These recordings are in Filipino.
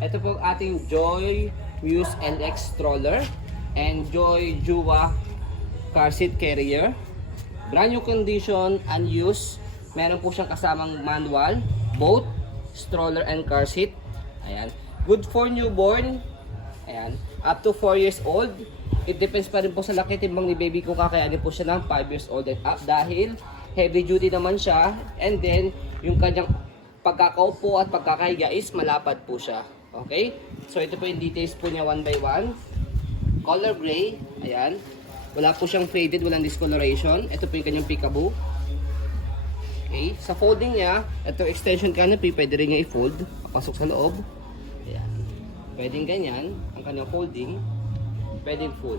Ito po ang ating Joy Muse LX stroller and Joy Jua car seat carrier. Brand new condition, unused. Meron po siyang kasamang manual, both stroller and car seat. Ayan. Good for newborn. Ayan. Up to 4 years old. It depends pa rin po sa laki timbang ni baby kung kakayanin po siya ng 5 years old and up dahil heavy duty naman siya. And then, yung kanyang pagkakaupo at pagkakahiga is malapad po siya. Okay? So, ito po yung details po niya one by one. Color gray. Ayan. Wala po siyang faded, walang discoloration. Ito po yung kanyang peekaboo. Okay. Sa folding niya, ito extension canopy, pwede rin niya i-fold. Papasok sa loob. Ayan. Pwedeng ganyan, ang kanyang folding. Pwedeng full.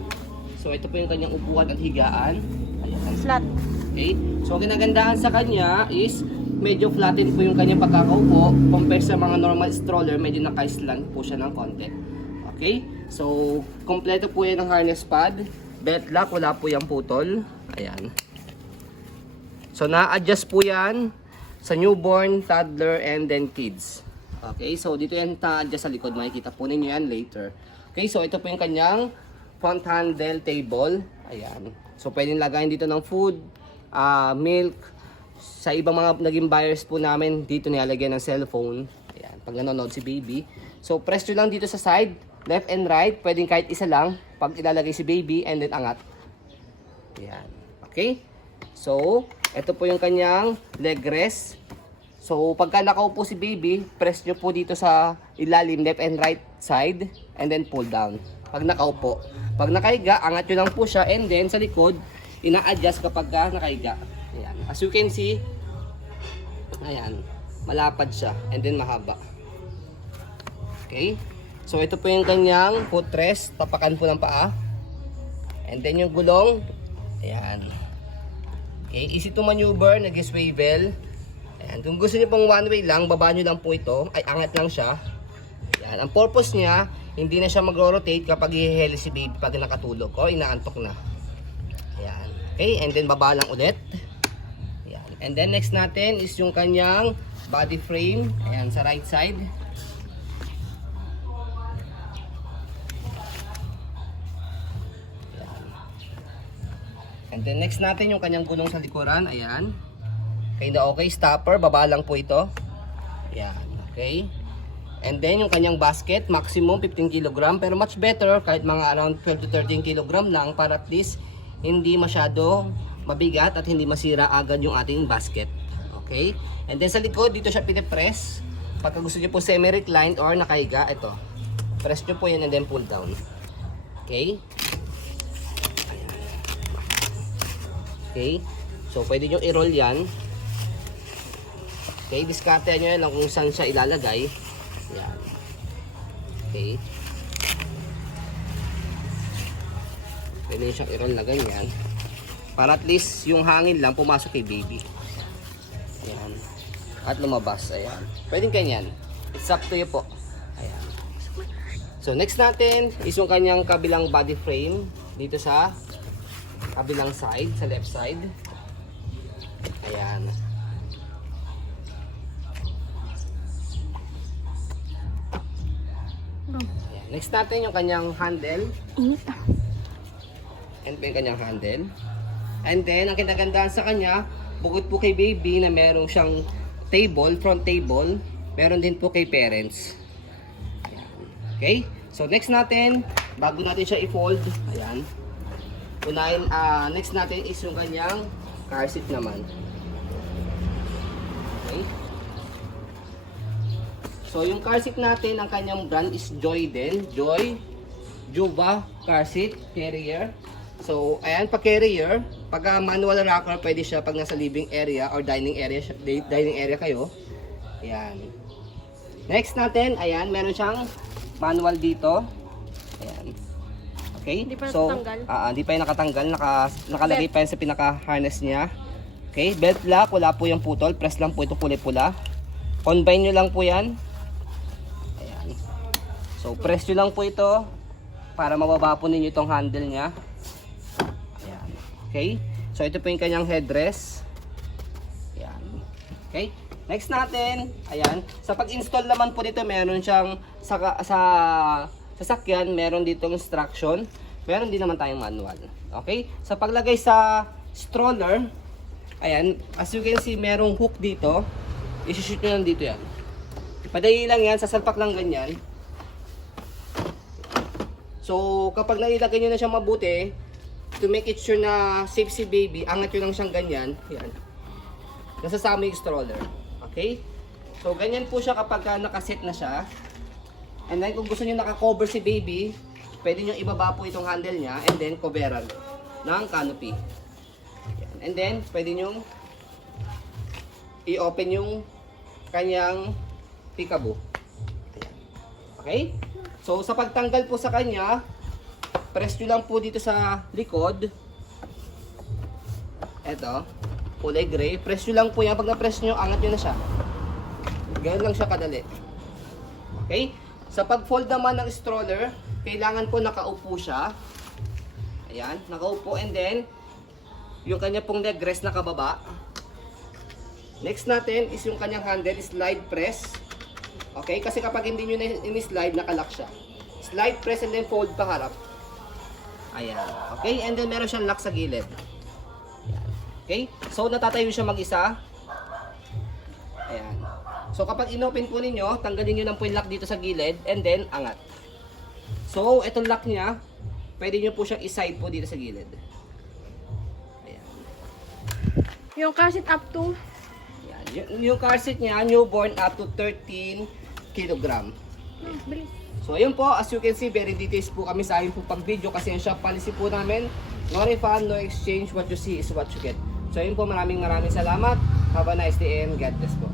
So, ito po yung kanyang upuan at higaan. Ayan. Flat. Okay. So, ang ginagandahan sa kanya is medyo flatten po yung kanyang pagkakaupo. Compare sa mga normal stroller, medyo naka-slant po siya ng konti. Okay. So, kompleto po yan ng harness pad. Belt lock, wala po yung putol. Ayan. So, na-adjust po yan sa newborn, toddler, and then kids. Okay, so dito yan na-adjust sa likod. Makikita po ninyo yan later. Okay, so ito po yung kanyang front handle table. Ayan. So, pwedeng lagayin dito ng food, milk. Sa ibang mga naging buyers po namin, dito nilalagyan ng cellphone. Ayan, pag nanonood si baby. So, press nyo lang dito sa side, left and right. Pwedeng kahit isa lang pag ilalagay si baby and then angat. Ayan. Okay? So, ito po yung kanyang leg rest. So, pagka nakaupo si baby, press nyo po dito sa ilalim, left and right side, and then pull down. Pag nakaupo. Pag nakahiga, angat nyo lang po siya, and then sa likod, ina-adjust kapag nakahiga. Ayan. As you can see, ayan, malapad siya, and then mahaba. Okay? So, ito po yung kanyang footrest, tapakan po ng paa. And then yung gulong, ayan. Okay, easy to maneuver, nag-swivel. Ayan, kung gusto niyo pong one way lang, baba niyo lang po ito. Ay, angat lang siya. Ayan, ang purpose niya, hindi na siya mag-rotate kapag i-heli si baby pag nakatulog o inaantok na. Ayan, okay, and then baba lang ulit. Ayan, and then next natin is yung kanyang body frame. Ayan, sa right side. And then next natin yung kanyang gulong sa likuran. Ayan. Okay na okay. Stopper. Baba lang po ito. Ayan. Okay. And then yung kanyang basket. Maximum 15 kg. Pero much better kahit mga around 12 to 13 kg lang. Para at least hindi masyado mabigat at hindi masira agad yung ating basket. Okay. And then sa likod dito siya pinipress. Pagka gusto nyo po semi-reclined or nakahiga. Ito. Press nyo po yan and then pull down. Okay. Okay, so pwede nyo i-roll yan. Okay, diskarte nyo yan lang kung saan siya ilalagay. Yan. Okay. Pwede nyo siyang i-roll na ganyan. Para at least yung hangin lang pumasok kay baby. Yan. At lumabas. Ayan. Pwedeng ganyan. It's up to you po. Ayan. So next natin is yung kanyang kabilang body frame. Dito sa kabilang side, sa left side. Ayan. Ayan. Next natin yung kanyang handle. And yung kanyang handle. And then, ang kinagandaan sa kanya, bukod po kay baby na meron siyang table, front table, meron din po kay parents. Ayan. Okay? So, next natin, bago natin siya i-fold, ayan. Unahin, next natin is yung kanyang car seat naman. Okay. So yung car seat natin, ang kanyang brand is Joy din. Joy Jua car seat carrier. So ayan, pa carrier, pag manual rocker pwede siya pag nasa living area or dining area kayo. Ayan. Next natin, ayan, meron siyang manual dito. Ayan. Okay? Hindi pa So, nakatanggal? hindi pa yung nakatanggal. Nakalagay pa yan sa pinaka-harness niya. Okay? Belt lock. Wala po yung putol. Press lang po ito kulay pula. Combine nyo lang po yan. Ayan. So, press nyo lang po ito para mababa po ninyo itong handle niya. Ayan. Okay? So, ito po yung kanyang headrest. Ayan. Okay? Next natin, ayan, sa pag-install naman po dito, meron siyang sa sasakyan, meron ditong instruction. Meron din naman tayong manual. Okay? Sa paglagay sa stroller, ayan, as you can see, merong hook dito. I-shoot nyo lang dito yan. Padali lang yan, sasalpak lang ganyan. So, kapag nailagay nyo na siya mabuti, to make it sure na safe si baby, angat nyo lang siyang ganyan. Yan. Nasasama yung stroller. Okay? So, ganyan po siya kapag nakaset na siya. And then, kung gusto nyo nakakover si baby, pwede nyo ibaba po itong handle niya and then coveran ng canopy. Yan. And then, pwede nyo i-open yung kanyang peekaboo. Okay? So, sa pagtanggal po sa kanya, press nyo lang po dito sa likod. Eto, kulay gray. Press nyo lang po yan. Pag na-press nyo, angat nyo na siya. Ganyan lang siya kadali. Okay? Sa pag-fold naman ng stroller, kailangan po nakaupo siya. Ayan, nakaupo and then, yung kanya pong leg rest nakababa. Next natin is yung kanyang handle, slide press. Okay? Kasi kapag hindi nyo na in-slide, nakalock siya. Slide press and then fold pa harap. Ayan. Okay? And then meron siyang lock sa gilid. Okay? So, natatayo siya mag-isa. Ayan. So, kapag inopen po ninyo, tanggalin nyo lang po yung lock dito sa gilid and then angat. So, itong lock niya, pwede nyo po siyang iside po dito sa gilid. Ayan. Yung car seat up to? Ayan. Yung car seat niya, newborn up to 13 kg. Bilis. So, ayun po, as you can see, very details po kami sa amin po pag-video kasi yung shop policy po namin, no refund, no exchange, what you see is what you get. So, ayun po, maraming salamat. Have a nice day and God bless po.